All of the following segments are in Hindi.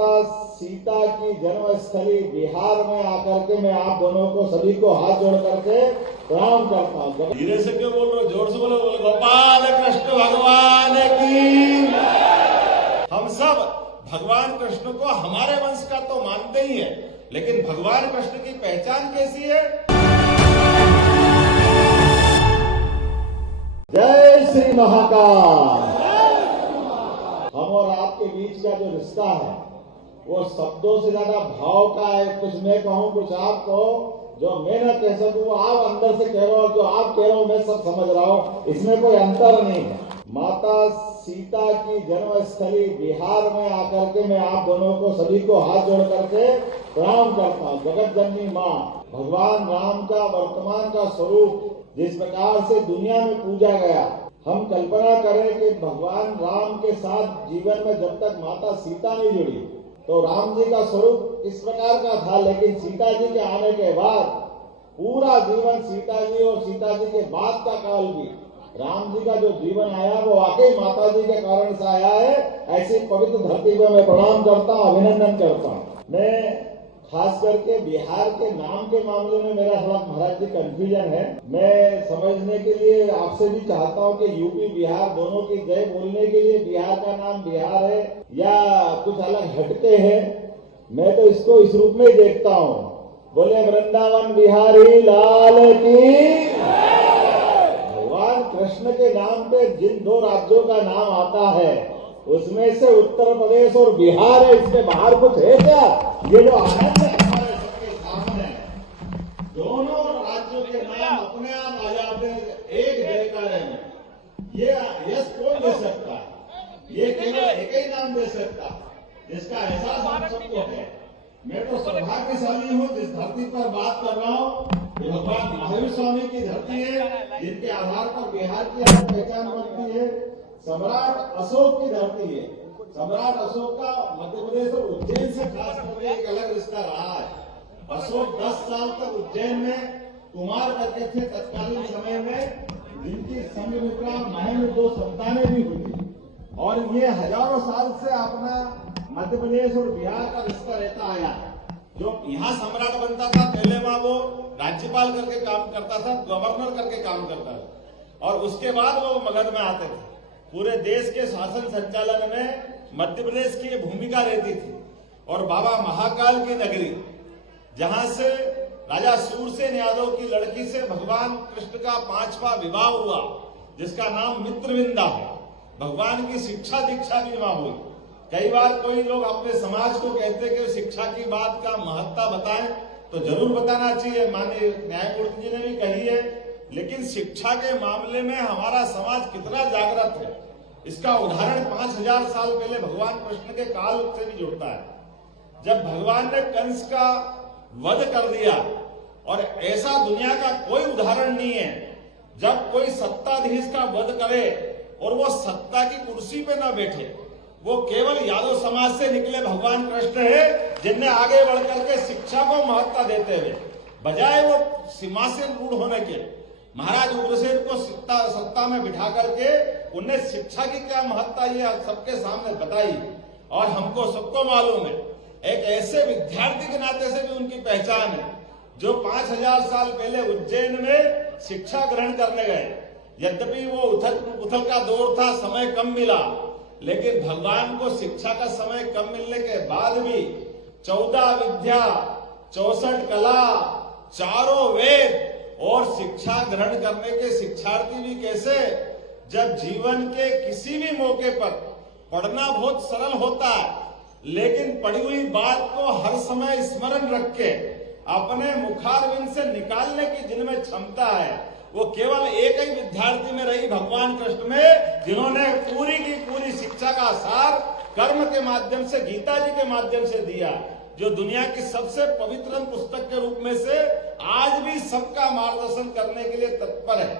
माता सीता की जन्मस्थली बिहार में आकर के मैं आप दोनों को सभी को हाथ जोड़ करके प्रणाम करता हूँ। धीरे से क्यों बोल रहे हो, जोर से बोलो। गोपाल कृष्ण भगवान की। हम सब भगवान कृष्ण को हमारे वंश का तो मानते ही है, लेकिन भगवान कृष्ण की पहचान कैसी है? जय श्री महाकाल। हम और आपके बीच का जो रिश्ता है वो शब्दों से ज्यादा भाव का है। कुछ मैं कहूँ कुछ आप कहो, जो मैं न कह सकूं वो आप अंदर से कह रहे हो, जो आप कह रहे हो मैं सब समझ रहा हूँ, इसमें कोई अंतर नहीं है। माता सीता की जन्मस्थली बिहार में आकर के मैं आप दोनों को सभी को हाथ जोड़ करके प्रणाम करता हूँ। जगत जननी माँ भगवान राम का वर्तमान का स्वरूप जिस प्रकार से दुनिया में पूजा गया, हम कल्पना करें कि भगवान राम के साथ जीवन में जब तक माता सीता नहीं जुड़ी तो राम जी का स्वरूप इस प्रकार का था, लेकिन सीता जी के आने के बाद पूरा जीवन सीता जी और सीता जी के बाद का काल भी राम जी का जो जीवन आया वो वाकई माता जी के कारण से आया है। ऐसी पवित्र धरती पर मैं प्रणाम करता हूँ, अभिनंदन करता हूँ। मैं खास करके बिहार के नाम के मामले में मेरा थोड़ा महाराज जी कंफ्यूजन है। मैं समझने के लिए आपसे भी चाहता हूँ कि यूपी बिहार दोनों की जय बोलने के लिए बिहार का नाम बिहार है या कुछ अलग हटके है। मैं तो इसको इस रूप में ही देखता हूँ। बोले वृंदावन बिहारी लाल की। भगवान कृष्ण के नाम पे जिन दो राज्यों का नाम आता है उसमें से उत्तर प्रदेश और बिहार है, इसके बाहर कुछ है क्या? ये जो आनंद है हमारे सबके सामने, दोनों राज्यों के नाम अपने आप आ जाते हैं एक जयकारे में। ये यश कौन दे सकता है? ये केवल एक ही नाम दे सकता जिसका एहसास हम सबको है। मैं तो सौभाग्यशाली हूँ जिस धरती पर बात कर रहा हूँ, ये भगवान महावीर स्वामी की धरती है, जिनके आधार पर बिहार की अलग पहचान बनती है। सम्राट अशोक की धरती है। सम्राट अशोक का मध्य प्रदेश और उज्जैन से खास करके एक अलग रिश्ता रहा है। अशोक 10 साल तक उज्जैन में कुमार करके थे तत्कालीन समय में, जिनकी संघमित्रा महम 2 संतानें भी हुई थी। और ये हजारों साल से अपना मध्य प्रदेश और बिहार का रिश्ता रहता आया। जो यहाँ सम्राट बनता था पहले वहां वो राज्यपाल करके काम करता था, गवर्नर करके काम करता था, और उसके बाद वो मगध में आते थे। पूरे देश के शासन संचालन में मध्य प्रदेश की भूमिका रहती थी। और बाबा महाकाल की नगरी, जहां से राजा सूरसेन यादव की लड़की से भगवान कृष्ण का 5वां विवाह हुआ, जिसका नाम मित्रविंदा है। भगवान की शिक्षा दीक्षा भी वहां हुई। कई बार कोई लोग अपने समाज को कहते हैं कि शिक्षा की बात का महत्ता बताएं, तो जरूर बताना चाहिए, माननीय न्यायमूर्ति जी ने भी कही है। लेकिन शिक्षा के मामले में हमारा समाज कितना जागृत है, इसका उदाहरण 5000 साल पहले भगवान कृष्ण के काल से भी जुड़ता है। जब भगवान ने कंस का वध कर दिया, और ऐसा दुनिया का कोई उदाहरण नहीं है जब कोई सत्ताधीश का वध करे और वो सत्ता की कुर्सी पे ना बैठे। वो केवल यादव समाज से निकले भगवान कृष्ण है, जिनने आगे बढ़ करके शिक्षा को महत्ता देते हुए, बजाय वो सिंहासन रूढ़ होने के, महाराज उग्रसेन को सत्ता में बिठा करके उन्हें शिक्षा की क्या महत्ता ये सबके सामने बताई। और हमको सबको मालूम है, एक ऐसे विद्यार्थी के नाते से भी उनकी पहचान है जो 5000 साल पहले उज्जैन में शिक्षा ग्रहण करने गए। यद्यपि वो उथल का दौर था, समय कम मिला, लेकिन भगवान को शिक्षा का समय कम मिलने के बाद भी 14 विद्या, 64 कला, 4 वेद और शिक्षा ग्रहण करने के शिक्षार्थी भी कैसे, जब जीवन के किसी भी मौके पर पढ़ना बहुत सरल होता है, लेकिन पढ़ी हुई बात को हर समय स्मरण रख के अपने मुखारविंद से निकालने की जिनमें क्षमता है, वो केवल एक ही विद्यार्थी में रही, भगवान कृष्ण में, जिन्होंने पूरी की पूरी शिक्षा का सार कर्म के माध्यम से, गीता जी के माध्यम से दिया, जो दुनिया की सबसे पवित्र पुस्तक के रूप में से आज भी सबका मार्गदर्शन करने के लिए तत्पर है।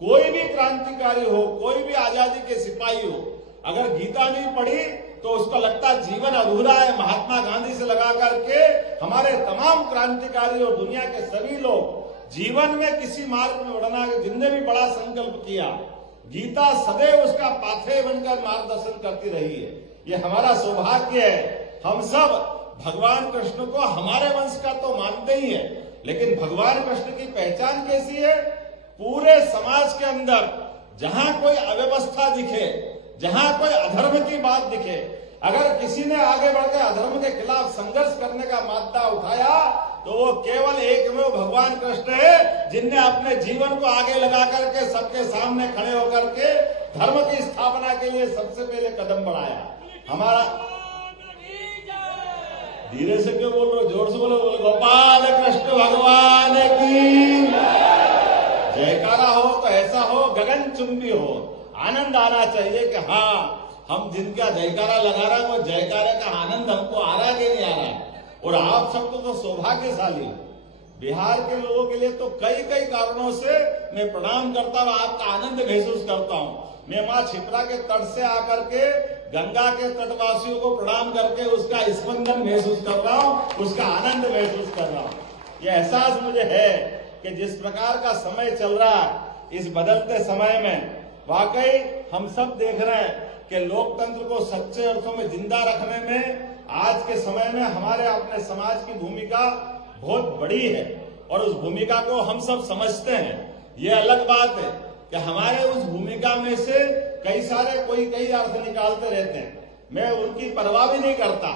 कोई भी क्रांतिकारी हो, कोई भी आजादी के सिपाही हो, अगर गीता नहीं पढ़ी तो उसको लगता जीवन अधूरा है। महात्मा गांधी से लगा करके हमारे तमाम क्रांतिकारी और दुनिया के सभी लोग जीवन में किसी मार्ग में बढ़ना, जिनने भी बड़ा संकल्प किया, गीता सदैव उसका पाथेय बनकर मार्गदर्शन करती रही है। ये हमारा सौभाग्य है हम सब भगवान कृष्ण को हमारे वंश का तो मानते ही है, लेकिन भगवान कृष्ण की पहचान कैसी है? पूरे समाज के अंदर जहां कोई अव्यवस्था दिखे, जहां कोई अधर्म की बात दिखे, अगर किसी ने आगे बढ़कर अधर्म के खिलाफ संघर्ष करने का मादा उठाया तो वो केवल एकमेव भगवान कृष्ण है, जिनने अपने जीवन को आगे लगा करके सबके सामने खड़े होकर के धर्म की स्थापना के लिए सबसे पहले कदम बढ़ाया। हमारा धीरे से क्यों बोल रहे हो? जोर से बोलो, गोपाल कृष्ण भगवान की जयकारा हो तो ऐसा हो गगनचुंबी हो, आनंद आना चाहिए कि हाँ हम जिनका जयकारा लगा रहे हैं वो जयकारे का आनंद हमको आ रहा है कि नहीं आ रहा है। और आप सबको तो सौभाग्यशाली बिहार के लोगों के लिए तो कई कई कारणों से मैं प्रणाम करता हूँ, आपका आनंद महसूस करता हूँ। मैं माँ क्षिप्रा के तट से आकर के गंगा के तटवासियों को प्रणाम करके उसका स्पंदन महसूस कर रहा हूँ, उसका आनंद महसूस कर रहा हूँ। यह एहसास मुझे है कि जिस प्रकार का समय चल रहा है इस बदलते समय में वाकई हम सब देख रहे हैं कि लोकतंत्र को सच्चे अर्थों में जिंदा रखने में आज के समय में हमारे अपने समाज की भूमिका बहुत बड़ी है और उस भूमिका को हम सब समझते हैं। ये अलग बात है कि हमारे उस भूमिका में से कई सारे कोई कई अर्थ निकालते रहते हैं, मैं उनकी परवाह भी नहीं करता,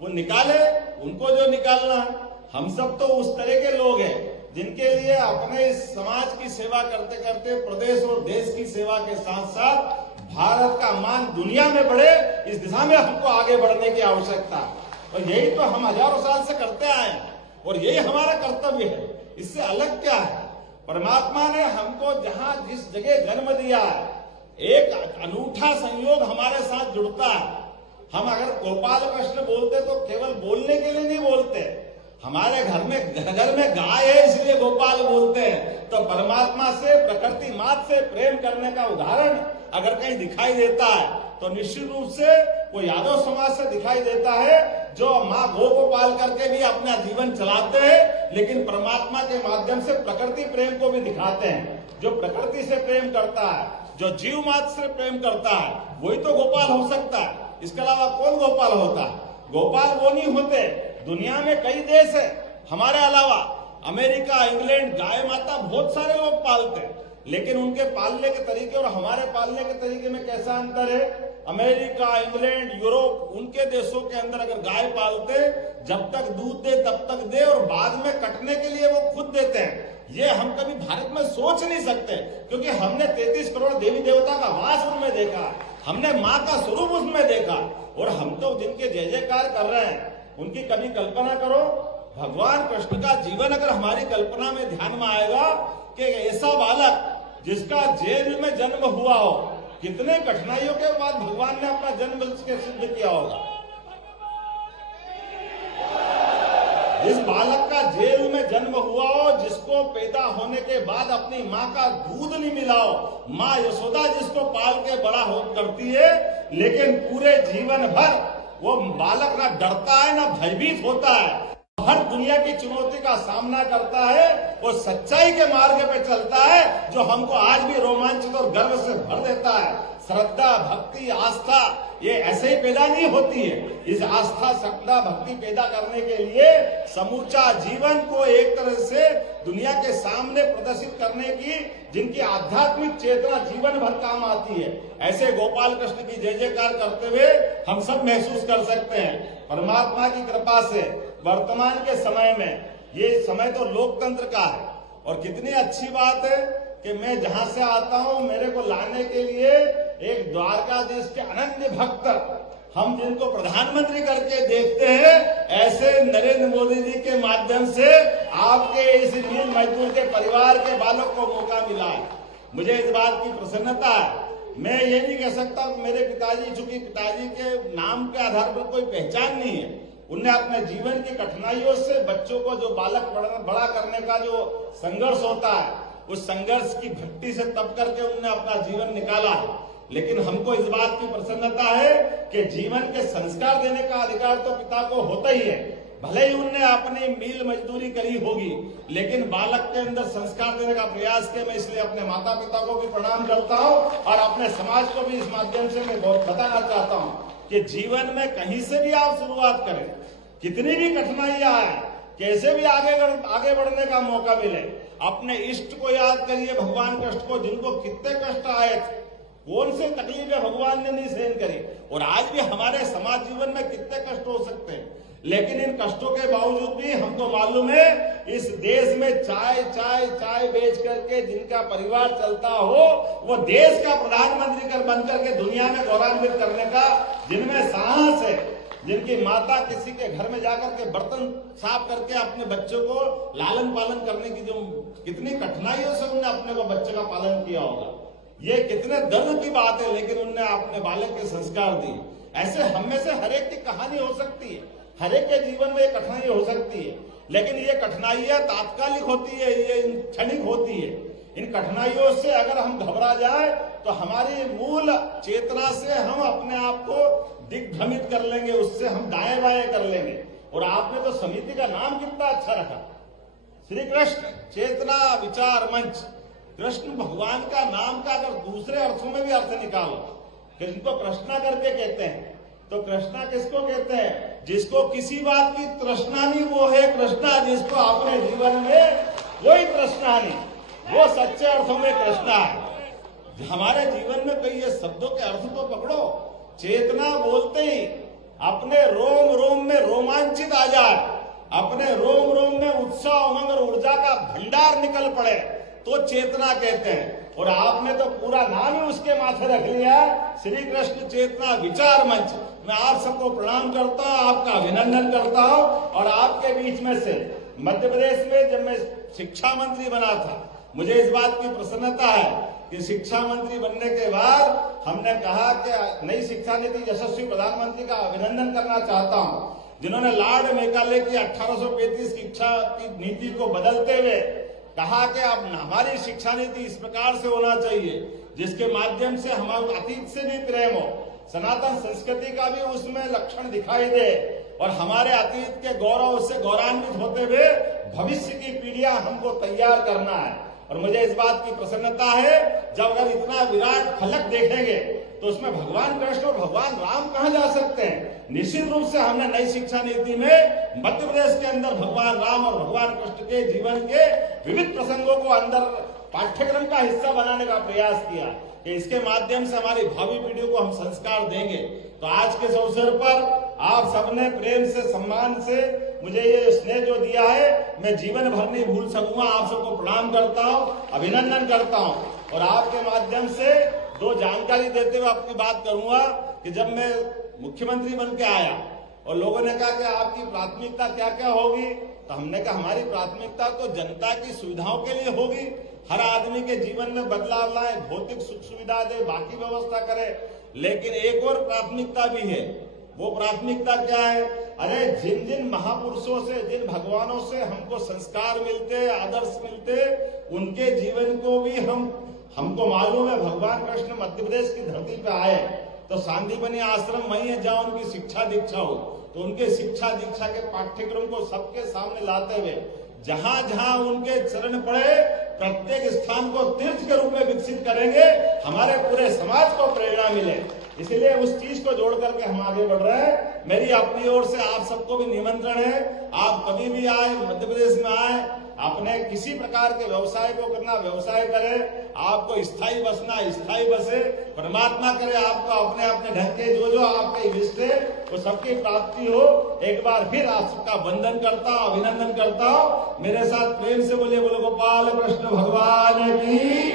वो निकाले, उनको जो निकालना। हम सब तो उस तरह के लोग हैं जिनके लिए अपने समाज की सेवा करते करते प्रदेश और देश की सेवा के साथ साथ भारत का मान दुनिया में बढ़े, इस दिशा में हमको आगे बढ़ने की आवश्यकता है। और यही तो हम हजारों साल से करते आए हैं और यही हमारा कर्तव्य है। इससे अलग क्या है? परमात्मा ने हमको जहां जिस जगह जन्म दिया है, एक अनूठा संयोग हमारे साथ जुड़ता है। हम अगर गोपाल कृष्ण बोलते तो केवल बोलने के लिए नहीं बोलते, हमारे घर में गाय है इसलिए गोपाल बोलते हैं। तो परमात्मा से, प्रकृति मात से प्रेम करने का उदाहरण अगर कहीं दिखाई देता है तो निश्चित रूप से वो यादव समाज से दिखाई देता है, जो माँ गौ को पाल करके भी अपना जीवन चलाते हैं, लेकिन परमात्मा के माध्यम से प्रकृति प्रेम को भी दिखाते हैं। जो प्रकृति से प्रेम करता है, जो जीव मात्र से प्रेम करता है, वही तो गोपाल हो सकता है। इसके अलावा कौन गोपाल होता है? गोपाल वो नहीं होते। दुनिया में कई देश है हमारे अलावा, अमेरिका, इंग्लैंड, गाय माता बहुत सारे लोग पालते हैं, लेकिन उनके पालने के तरीके और हमारे पालने के तरीके में कैसा अंतर है? अमेरिका, इंग्लैंड, यूरोप, उनके देशों के अंदर अगर गाय पालते, जब तक दूध दे तब तक दे और बाद में कटने के लिए वो खुद देते हैं। ये हम कभी भारत में सोच नहीं सकते, क्योंकि हमने 33 करोड़ देवी देवता का वास उनमें देखा, हमने माँ का स्वरूप उसमें देखा, और हम तो जिनके जय जयकार कर रहे हैं उनकी कभी कल्पना करो। भगवान कृष्ण का जीवन अगर हमारी कल्पना में ध्यान में आएगा कि ऐसा बालक जिसका जेल में जन्म हुआ हो, कितने कठिनाइयों के बाद भगवान ने अपना जन्म सिद्ध किया होगा। जिस बालक का जेल में जन्म हुआ हो, जिसको पैदा होने के बाद अपनी माँ का दूध नहीं मिला हो, माँ यशोदा जिसको पाल के बड़ा हो करती है, लेकिन पूरे जीवन भर वो बालक ना डरता है ना भयभीत होता है, हर दुनिया की चुनौती का सामना करता है, वो सच्चाई के मार्ग पे चलता है, जो हमको आज भी रोमांचित और गर्व से भर देता है। श्रद्धा, भक्ति, आस्था ये ऐसे ही पैदा नहीं होती है। इस आस्था, श्रद्धा, भक्ति पैदा करने के लिए समूचा जीवन को एक तरह से दुनिया के सामने प्रदर्शित करने की, जिनकी आध्यात्मिक चेतना जीवन भर काम आती है, ऐसे गोपाल कृष्ण की जय जयकार करते हुए हम सब महसूस कर सकते हैं। परमात्मा की कृपा से वर्तमान के समय में, ये समय तो लोकतंत्र का है, और कितनी अच्छी बात है कि मैं जहां से आता हूं, मेरे को लाने के लिए एक द्वारकाधीश के अनन्य भक्त, हम जिनको प्रधानमंत्री करके देखते हैं, ऐसे नरेंद्र मोदी जी के माध्यम से आपके इस नील मजदूर के परिवार के बालों को मौका मिला है। मुझे इस बात की प्रसन्नता है। मैं ये नहीं कह सकता कि मेरे पिताजी, चूंकि पिताजी के नाम के आधार पर कोई पहचान नहीं है, उनने अपने जीवन की कठिनाइयों से बच्चों को, जो बालक बड़ा करने का जो संघर्ष होता है, उस संघर्ष की भट्टी से तप करके उन्होंने अपना जीवन निकाला है। लेकिन हमको इस बात की प्रसन्नता है कि जीवन के संस्कार देने का अधिकार तो पिता को होता ही है। भले ही उनने अपनी मील मजदूरी करी होगी, लेकिन बालक के अंदर संस्कार देने का प्रयास किया। मैं इसलिए अपने माता पिता को भी प्रणाम करता हूँ और अपने समाज को भी इस माध्यम से मैं बहुत बताना चाहता हूँ कि जीवन में कहीं से भी आप शुरुआत करें, कितनी भी कठिनाइयां आए, कैसे भी आगे बढ़ने का मौका मिले, अपने इष्ट को याद करिए, भगवान कृष्ण को, जिनको कितने कष्ट आए थे, कौन से तकलीफें भगवान ने नहीं सहन करी। और आज भी हमारे समाज जीवन में कितने कष्ट हो सकते हैं, लेकिन इन कष्टों के बावजूद भी हमको मालूम है इस देश में चाय चाय चाय बेच करके जिनका परिवार चलता हो, वो देश का प्रधानमंत्री बन करके दुनिया में गौरवान्वित करने का जिनमें साहस है, जिनकी माता किसी के घर में जाकर के बर्तन साफ करके अपने बच्चों को लालन पालन करने की जो कितनी कठिनाइयों से उन्होंने अपने को बच्चे का पालन किया होगा, ये कितने दर्द की बात है, लेकिन उनने अपने बालक के संस्कार दिए। ऐसे हम में से हर एक की कहानी हो सकती है, हर एक के जीवन में ये कठिनाई हो सकती है, लेकिन ये कठिनाइयां तात्कालिक होती है, ये क्षणिक होती है। इन कठिनाइयों से अगर हम घबरा जाए तो हमारी मूल चेतना से हम अपने आप को दिग्भ्रमित कर लेंगे, उससे हम दाएं बाएं कर लेंगे। और आपने तो समिति का नाम कितना अच्छा रखा, श्री कृष्ण चेतना विचार मंच। कृष्ण भगवान का नाम का अगर दूसरे अर्थों में भी अर्थ निकालो, कृष्ण को कृष्णा करके कहते हैं, तो कृष्णा किसको कहते हैं? जिसको किसी बात की तृष्णा नहीं वो है कृष्णा, जिसको अपने जीवन में कोई तृष्णा नहीं, वो सच्चे अर्थों में कृष्णा है। हमारे जीवन में कई ये शब्दों के अर्थ तो पकड़ो, चेतना बोलते ही अपने रोम रोम में रोमांचित आ जाए, अपने रोम रोम में उत्साह उमंग और ऊर्जा का भंडार निकल पड़े, तो चेतना कहते हैं। और आपने तो पूरा नाम ही उसके माथे रख लिया, श्री कृष्ण चेतना विचार मंच। मैं आप सबको प्रणाम करता हूं, आपका अभिनंदन करता हूं। और आपके बीच में से मध्य प्रदेश में जब मैं शिक्षा मंत्री बना था, मुझे इस बात की प्रसन्नता है कि शिक्षा मंत्री बनने के बाद हमने कहा कि नई शिक्षा नीति यशस्वी प्रधानमंत्री का अभिनंदन करना चाहता हूं, जिन्होंने लॉर्ड मेकाले की 1835 शिक्षा की नीति को बदलते हुए कहा कि अब हमारी शिक्षा नीति इस प्रकार से होना चाहिए जिसके माध्यम से हमारे अतीत से भी प्रेम हो, सनातन संस्कृति का भी उसमें लक्षण दिखाई दे, और हमारे अतीत के गौरव से गौरवान्वित होते हुए भविष्य की पीढ़ियां हमको तैयार करना है। और मुझे इस बात की प्रसन्नता है, जब अगर इतना विराट फलक देखेंगे तो उसमें भगवान कृष्ण और भगवान राम कहाँ जा सकते हैं। निश्चित रूप से हमने नई शिक्षा नीति में मध्य प्रदेश के अंदर भगवान राम और भगवान कृष्ण के जीवन के विविध प्रसंगों को अंदर पाठ्यक्रम का हिस्सा बनाने का प्रयास किया कि इसके माध्यम से हमारी भावी पीढ़ियों को हम संस्कार देंगे। तो आज के इस अवसर पर आप सबने प्रेम से, सम्मान से मुझे ये स्नेह जो दिया है, मैं जीवन भर नहीं भूल सकूंगा। आप सबको प्रणाम करता हूँ, अभिनंदन करता हूँ। और आपके माध्यम से दो जानकारी देते हुए अपनी बात करूंगा कि जब मैं मुख्यमंत्री बन के आया और लोगों ने कहा कि आपकी प्राथमिकता क्या क्या होगी, तो हमने कहा हमारी प्राथमिकता तो जनता की सुविधाओं के लिए होगी, हर आदमी के जीवन में बदलाव लाए, भौतिक सुख सुविधा दे, बाकी व्यवस्था करे। लेकिन एक और प्राथमिकता भी है, वो प्राथमिकता क्या है? अरे जिन जिन महापुरुषों से, जिन भगवानों से हमको संस्कार मिलते, आदर्श मिलते, उनके जीवन को भी हमको मालूम है। भगवान कृष्ण मध्य प्रदेश की धरती पे आए तो सांदीपनी आश्रम वही है जहाँ उनकी शिक्षा दीक्षा हो, तो उनके शिक्षा दीक्षा के पाठ्यक्रम को सबके सामने लाते हुए जहां जहां उनके चरण पड़े, प्रत्येक स्थान को तीर्थ के रूप में विकसित करेंगे, हमारे पूरे समाज को प्रेरणा मिले। इसीलिए उस चीज को जोड़ करके हम आगे बढ़ रहे हैं। मेरी अपनी ओर से आप सबको भी निमंत्रण है, आप कभी भी आए, मध्य प्रदेश में आए, अपने किसी प्रकार के व्यवसाय को करना व्यवसाय करें, आपको स्थायी बसना स्थायी बसे, परमात्मा करे आपको अपने अपने ढंग के जो आपके इष्ट है वो सबकी प्राप्ति हो। एक बार फिर आप सबका वंदन करता हूं, अभिनंदन करता हूं। मेरे साथ प्रेम से बोलिए, बोलो गोपाल कृष्ण भगवान की।